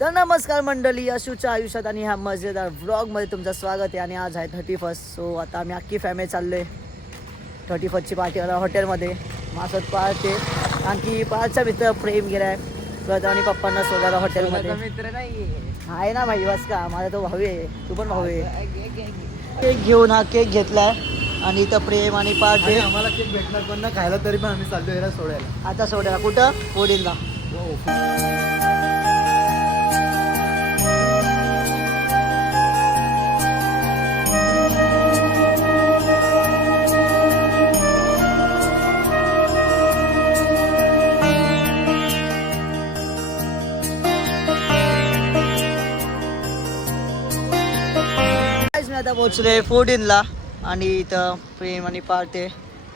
तर नमस्कार मंडळी, अशूच्या आयुष्यात आणि ह्या मजेदार व्लॉगमध्ये तुमचं स्वागत आहे. आणि आज आहे 31. सो आता आम्ही अख्खी फॅमिली चाललो आहे 31ची पार्टी हॉटेलमध्ये. माझं पार्टी आणखी पार्टचा मित्र प्रेम गेला आहे आणि पप्पांना शोधायला हॉटेलमध्ये. मित्र नाही आहे ना भाई, बस का माझा तो भाऊ आहे, तू पण भाऊ आहे. केक घेऊन हा केक घेतलाय आणि इथं प्रेम आणि पार्टी. आम्हाला केक भेटणार पण ना खायला, तरी पण आम्ही चाललो याला सोडायला. आता सोडायला कुठं? फोडीला. आता पोहोचले फोर्डीनला आणि इथं प्रेम आणि पार्टे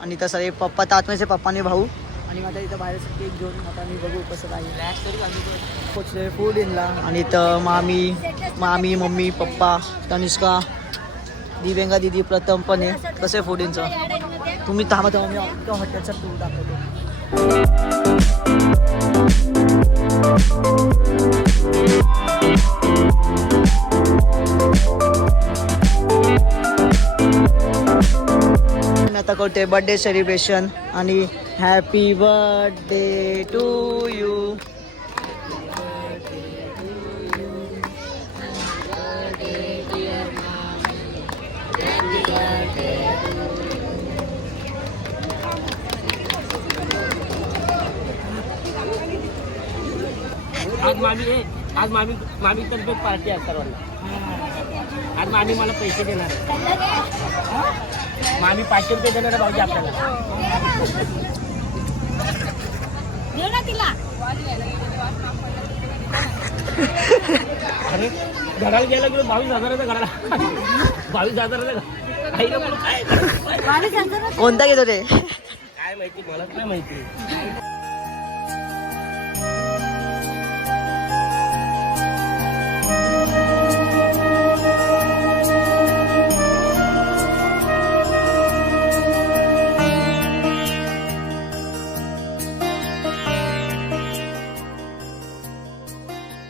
आणि इथं सगळे पप्पा तात्मेचे पप्पाने भाऊ आणि माझा इथं बाहेरचं केक घेऊन आता मी बघू कसं काय. पोहोचले फोर्डीनला आणि इथं मामी मम्मी पप्पा तनिष्का दिव्यांगा दिदी प्रथम पण आहे. कसं आहे फोर्डीनचं? तुम्ही थांबत मी अख्खा हॉटेलचा टूर दाखवतो. आता करतोय बर्थडे सेलिब्रेशन आणि हॅपी बर्थडे टू यू. आज मामी तर्फे पार्टी आहे सर्वांना. आज मामी मला पैसे देणार आहे. मामी 500 रुपये देणार आहे भाऊजी आपल्याला. अरे घराला गेला की 22,000चा घराला 22,000चा काय कोणता घेतो रे? काय माहिती, मलाच नाही माहिती.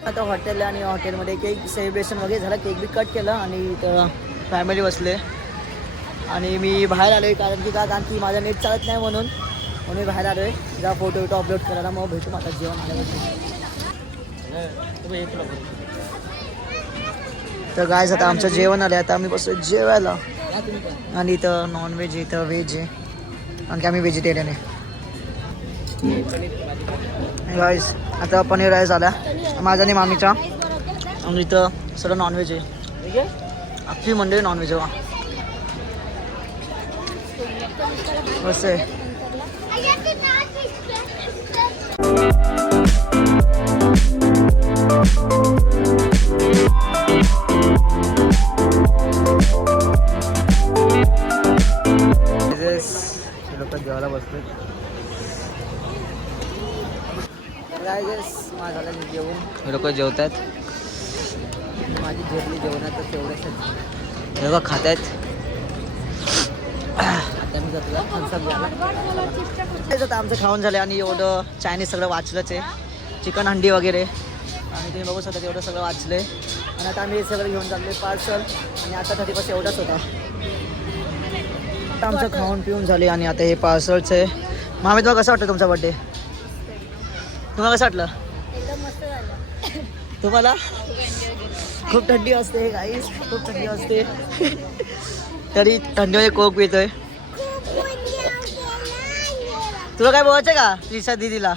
आता हॉटेल आणि हॉटेलमध्ये केक सेलिब्रेशन वगैरे झालं. केक बी कट केलं आणि इथं फॅमिली बसले आणि मी बाहेर आलो आहे कारण की माझा नेट चालत नाही म्हणून मी बाहेर आलो आहे जा फोटो विटो अपलोड करायला. मग भेटू माझा जेवण आल्यापासून. तर गायज आता आमचं जेवण आलं. आता आम्ही बसतो जेवायला आणि इथं नॉनव्हेज आहे, इथं व्हेज आहे, आणखी आम्ही व्हेजिटेरियन आहे. राईस आता पनीर राईस आला माझा आणि मामीचा आणि इथं सगळं नॉनव्हेज आहे. अख्खी मंडळी नॉनव्हेज आहे. बस आहे. लोक जेवायला बसले. माझं झालं जेवण. हे लोक जेवत आहेत. माझी झोपली जेवणात तेवढ्याच हे लोक खात आहेत. आता मी जातो आमचं खाऊन झालं आणि एवढं चायनीज सगळं वाचलंच आहे. चिकन हंडी वगैरे आणि तुम्ही बघू शकता एवढं सगळं वाचलं आहे. आणि आता आम्ही हे सगळं घेऊन चाललो पार्सल आणि आता 31 एवढंच होता. आता आमचं खाऊन पिऊन झाले आणि आता हे पार्सलचं आहे. मामी तुम्हाला कसं वाटतं तुमचा बड्डे? तुम्हाला कसं वाटलं? एकदम मस्त झालं. तुम्हाला? खूप थंडी असते गाईस, खूप थंडी असते तरी थंडीमध्ये कोक पितोय. तुला काय बोलायचं का त्रिशा दीदीला?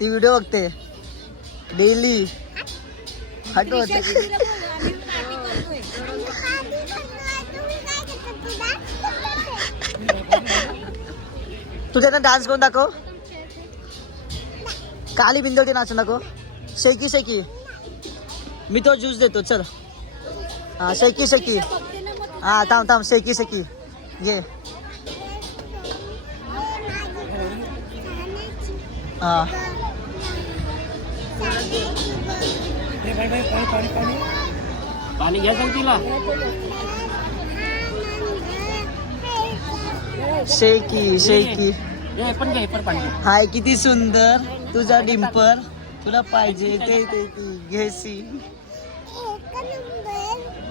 ती व्हिडिओ बघते डेली. हटू होते. तू त्यांना डान्स करून दाखव. काली बिंदवती नाचून दाखव. शेकी शेकी. मी तो ज्यूस देतो चल. हा शेकी शेकी. हा थांब शेकी शेकी घे. हा पाणी घ्या सांग तिला. शेकी शेकी. पण घ्या पण पाणी. हाय किती सुंदर तुझा डिंपल. तुला पाहिजे ते घेसी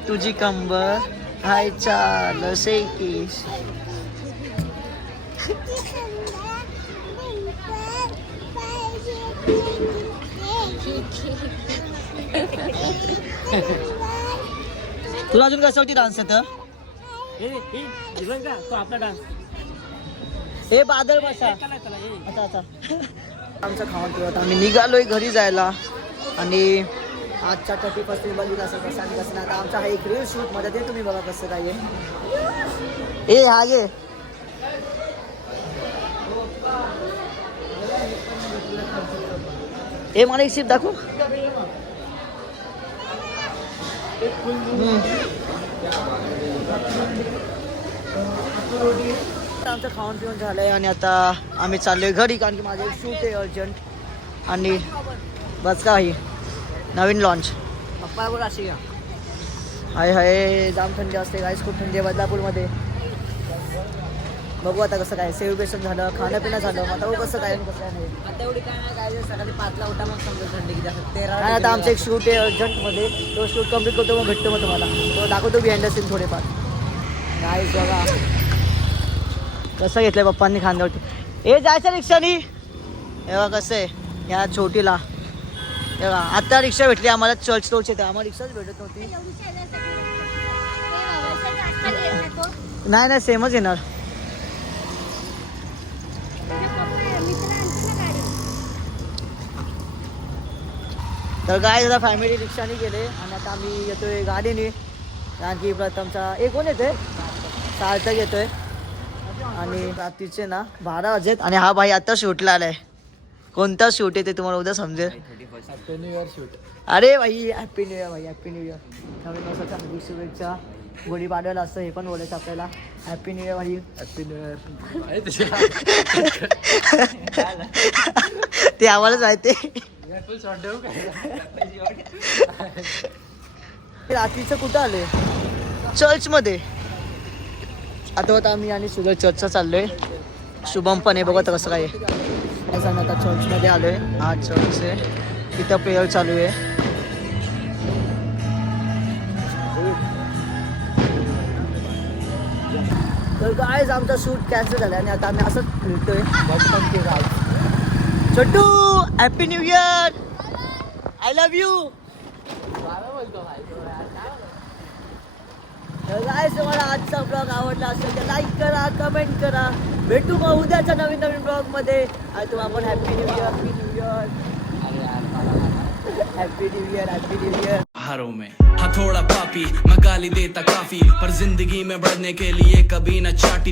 तुझी कंबर हाय चाल शेकीस. तुला अजून कसं होती डान्स येतं? तो आपला डान्स हे बादल बसा. आता आता आमचं खाऊन पिवत आम्ही निघालोय घरी जायला. आणि आजच्या 31 बघितलं असं कसं आणि कसं नाही. आता आमचा हा एक रील शूट मध्ये ते तुम्ही बघा कसं काय आहे. ए हा गे ए मला एक शिप दाखव. आमचं खाऊन पिऊन झालंय आणि आता आम्ही चाललोय घरी कारण की माझं एक शूट आहे अर्जंट. आणि बस का ही नवीन लॉन्च पप्पा बोल अशी का हाय हाय जाम थंडी असते गाईस खूप थंडी आहे बदलापूरमध्ये. बघू आता कसं काय सेलिब्रेशन झालं खाणं पिणं झालं आता बघू कसं काय कसं नाही. आता एवढी काय नाही काय सकाळी 5ला उठा मग समजा थंडी किती असं 13 काय आता आमचं एक शूट आहे अर्जंटमध्ये तो शूट कम्प्लीट करतो मग भेटतो मग तुम्हाला तो दाखवतो बिहाइंड द सीन थोडेफार. गाईस बघा कसं घेतलंय पप्पांनी खांद्यावरती. हे जायचं रिक्षानी हे बघा कसं आहे ह्या छोटीला. हे बघा आता रिक्षा भेटली आम्हाला चर्च रोडची येते आम्हाला रिक्षाच भेटत नव्हती. नाही नाही सेमच येणार. तर काय जरा फॅमिली रिक्षाने गेले आणि आता आम्ही येतोय गाडीने कारण की प्रथमचा एक कोण येतोय सार्थक येतोय. आणि रात्रीचे ना 12 वाजलेत आणि हा भाई आता शूटला आलाय. कोणता शूट आहे ते तुम्हाला उद्या समजेल. Happy new year shoot. अरे भाई हॅपी न्यू इयर भाई हॅपी न्यू इयर. नवीन वर्षाच्या हार्दिक शुभेच्छा. गुढी पाडवायला असतं हे पण बोलायचं आपल्याला. हॅपी न्यू इयर भाई. Happy new year. ते आम्हालाच माहिती. रात्रीचं कुठं आलोय चर्चमध्ये. आता होता आम्ही आणि सुगर चर्चचा चाललोय. शुभम पण आहे बघत कसं काय आता चर्चमध्ये आलोय. हा चर्च आहे तिथं प्रेयर चालू आहे. तर काय आमचा शूट कॅन्सल झाला आणि आता आम्ही असंच फिरतोय. Chhotu happy new year. I love you. काय तुम्हाला आजचा ब्लॉग आवडला असेल तर लाईक करा कमेंट करा. भेटू मग उद्याच्या नवीन ब्लॉग मध्ये. आणि तुम्हाला पण happy new year happy new year happy new year happy new year. हारों में हथौड़ा पापी मैं गाली देता काफी पर जिंदगी में बढ़ने के लिए कभी न चाटी.